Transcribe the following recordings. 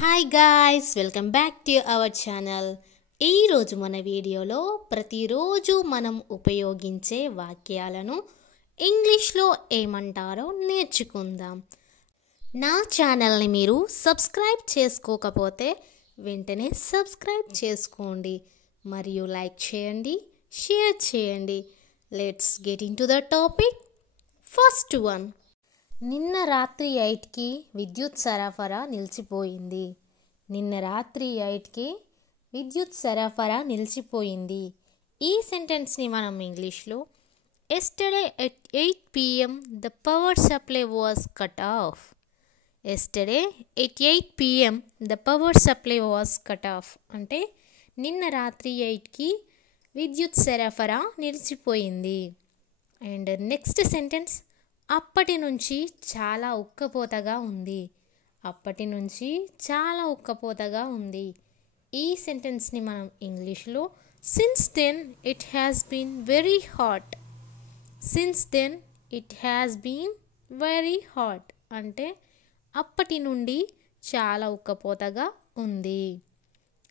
Hi guys, welcome back to our channel. ఈరోజు మన వీడియోలో ప్రతిరోజు మనం ఉపయోగించే వాక్యాలను ఇంగ్లీష్లో ఏమంటారో నేర్చుకుందాం. నా ఛానల్ని మీరు సబ్స్క్రైబ్ చేసుకోకపోతే వెంటనే సబ్స్క్రైబ్ చేసుకోండి మరియు లైక్ చేయండి, షేర్ చేయండి. Let's get in to the topic. First one, నిన్న రాత్రి 8కి విద్యుత్ సరఫరా నిలిచిపోయింది. నిన్న రాత్రి 8కి విద్యుత్ సరఫరా నిలిచిపోయింది. ఈ సెంటెన్స్ని మనం ఇంగ్లీష్లో yesterday at 8 PM the power supply was cut off. Yesterday at 8 PM the power supply was cut off అంటే నిన్న రాత్రి 8కి విద్యుత్ సరఫరా నిలిచిపోయింది. అండ్ నెక్స్ట్ సెంటెన్స్, అప్పటి నుంచి చాలా ఉక్కపోతగా ఉంది. అప్పటి నుంచి చాలా ఉక్కపోతగా ఉంది. ఈ సెంటెన్స్ని మనం ఇంగ్లీష్లో since then it has been very hot. Since then it has been very hot అంటే అప్పటి నుండి చాలా ఉక్కపోతగా ఉంది.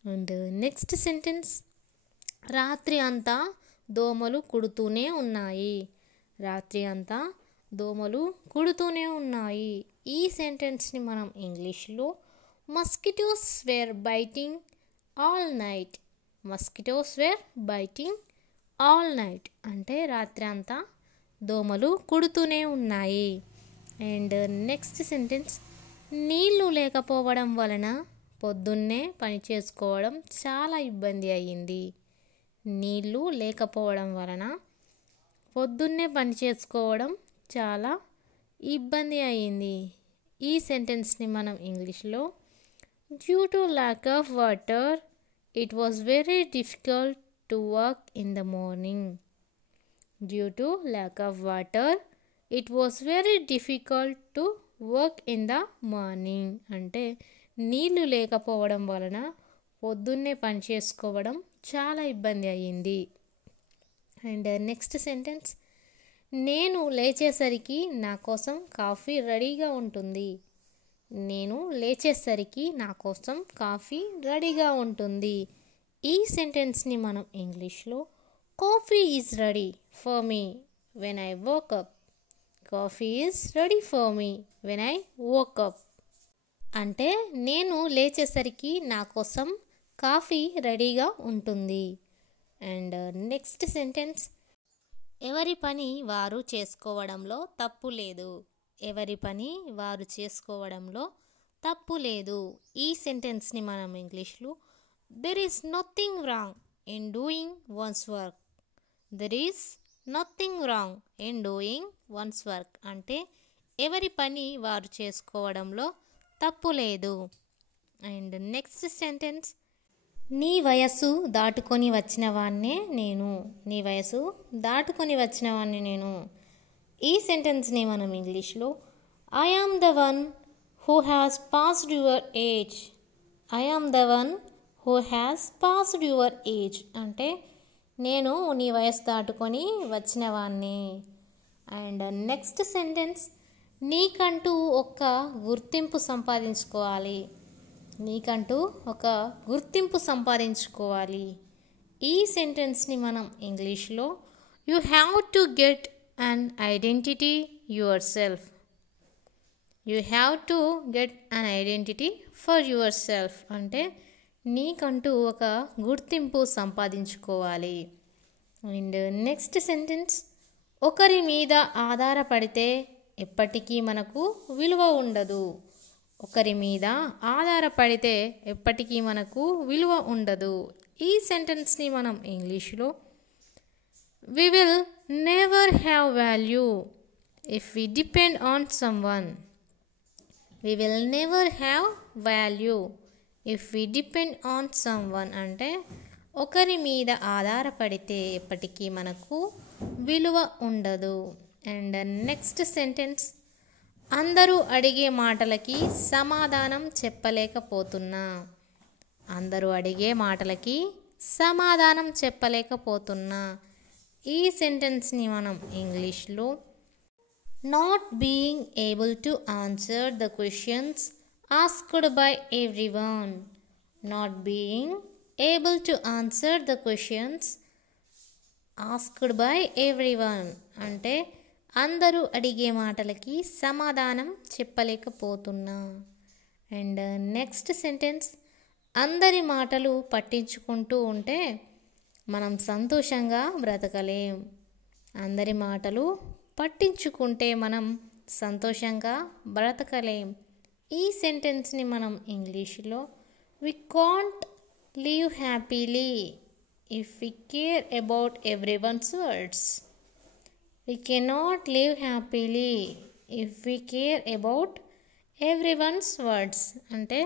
అండ్ నెక్స్ట్ సెంటెన్స్, రాత్రి అంతా దోమలు కుడుతూనే ఉన్నాయి. రాత్రి అంతా దోమలు కుడుతూనే ఉన్నాయి. ఈ సెంటెన్స్ని మనం ఇంగ్లీష్లో mosquitoes were biting all night. Mosquitoes were biting all night అంటే రాత్రి అంతా దోమలు కుడుతూనే ఉన్నాయి. అండ్ నెక్స్ట్ సెంటెన్స్, నీళ్లు లేకపోవడం వలన పొద్దున్నే పని చేసుకోవడం చాలా ఇబ్బంది అయ్యింది. నీళ్లు లేకపోవడం వలన పొద్దున్నే పని చేసుకోవడం చాలా ఇబ్బంది అయ్యింది. ఈ సెంటెన్స్ని మనం ఇంగ్లీష్లో due to lack of water it was very difficult to work in the morning. Due to lack of water it was very difficult to work in the morning అంటే నీళ్లు లేకపోవడం వలన పొద్దున్నే పని చేసుకోవడం చాలా ఇబ్బంది అయ్యింది. అండ్ నెక్స్ట్ సెంటెన్స్, నేను లేచేసరికి నా కోసం కాఫీ రెడీగా ఉంటుంది. నేను లేచేసరికి నా కోసం కాఫీ రెడీగా ఉంటుంది. ఈ సెంటెన్స్ని మనం ఇంగ్లీష్లో coffee is ready for me when I woke up. Coffee is ready for me when I woke up అంటే నేను లేచేసరికి నా కోసం కాఫీ రెడీగా ఉంటుంది. అండ్ నెక్స్ట్ సెంటెన్స్, ఎవరి పని వారు చేసుకోవడంలో తప్పు లేదు. ఎవరి పని వారు చేసుకోవడంలో తప్పు లేదు. ఈ సెంటెన్స్ని మనం ఇంగ్లీష్లో there is nothing wrong in doing once work. There is nothing wrong in doing once work అంటే ఎవరి పని వారు చేసుకోవడంలో తప్పు లేదు. అండ్ నెక్స్ట్ సెంటెన్స్, నీ వయస్సు దాటుకొని వచ్చిన వాన్నే నేను. నీ వయసు దాటుకొని వచ్చిన వాణ్ణి నేను. ఈ సెంటెన్స్ని మనం ఇంగ్లీష్లో I am the one who has passed your age. I am the one who has passed your age అంటే నేను నీ వయసు దాటుకొని వచ్చిన వాణ్ణి. అండ్ నెక్స్ట్ సెంటెన్స్, నీకంటూ ఒక గుర్తింపు సంపాదించుకోవాలి. నీకంటూ ఒక గుర్తింపు సంపాదించుకోవాలి. ఈ సెంటెన్స్ని మనం ఇంగ్లీష్లో you have to get an identity your self. You have to get an identity for your self అంటే నీకంటూ ఒక గుర్తింపు సంపాదించుకోవాలి. అండ్ నెక్స్ట్ సెంటెన్స్, ఒకరి మీద ఆధారపడితే ఎప్పటికీ మనకు విలువ ఉండదు. ఒకరి మీద ఆధారపడితే ఎప్పటికీ మనకు విలువ ఉండదు. ఈ సెంటెన్స్ని మనం ఇంగ్లీష్లో we will never have value if we depend on someone. We will never have value if we depend on someone అంటే ఒకరి మీద ఆధారపడితే ఎప్పటికీ మనకు విలువ ఉండదు. అండ్ నెక్స్ట్ సెంటెన్స్, అందరూ అడిగే మాటలకి సమాధానం చెప్పలేకపోతున్నా. అందరూ అడిగే మాటలకి సమాధానం చెప్పలేకపోతున్నా. ఈ సెంటెన్స్ని మనం ఇంగ్లీష్లో not being able to answer the questions asked by everyone, not being able to answer the questions asked by everyone అంటే అందరూ అడిగే మాటలకి సమాధానం చెప్పలేకపోతున్నా. అండ్ నెక్స్ట్ సెంటెన్స్, అందరి మాటలు పట్టించుకుంటూ ఉంటే మనం సంతోషంగా బ్రతకలేం. అందరి మాటలు పట్టించుకుంటే మనం సంతోషంగా బ్రతకలేం. ఈ సెంటెన్స్ని మనం ఇంగ్లీష్లో we can't live happily if we care about everyone's words. We cannot live happily if we care about everyone's words. అంటే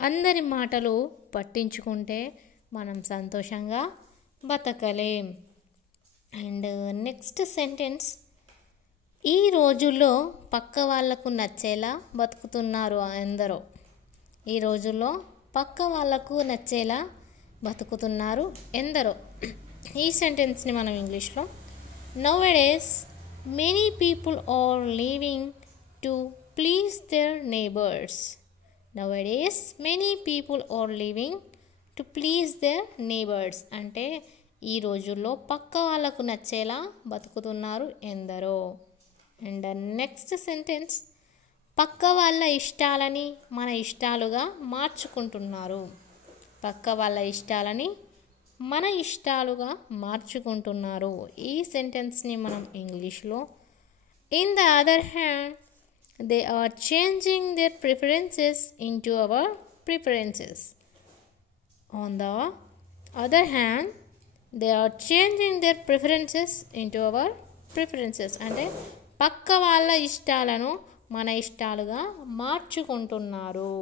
అందరి మాటలు పట్టించుకుంటే మనం సంతోషంగా బతకలేం. అండ్ నెక్స్ట్ సెంటెన్స్, ఈ రోజుల్లో పక్క వాళ్లకు నచ్చేలా బతుకుతున్నారు ఎందరో. ఈ రోజుల్లో పక్క వాళ్లకు నచ్చేలా బతుకుతున్నారు ఎందరో. ఈ సెంటెన్స్ని మనం ఇంగ్లీష్లో nowadays many people are living to please their neighbours. Nowadays many people are living to please their neighbours అంటే ఈ రోజుల్లో పక్క వాళ్ళకు నచ్చేలా బతుకుతున్నారు ఎందరో. అండ్ నెక్స్ట్ సెంటెన్స్, పక్క వాళ్ళ ఇష్టాలని మన ఇష్టాలుగా మార్చుకుంటున్నారు. పక్క వాళ్ళ ఇష్టాలని మన ఇష్టాలుగా మార్చుకుంటున్నారు. ఈ సెంటెన్స్ని మనం ఇంగ్లీష్లో in the other hand they are changing their preferences into our preferences. On the other hand they are changing their preferences into our preferences అంటే పక్క వాళ్ళ ఇష్టాలను మన ఇష్టాలుగా మార్చుకుంటున్నారు.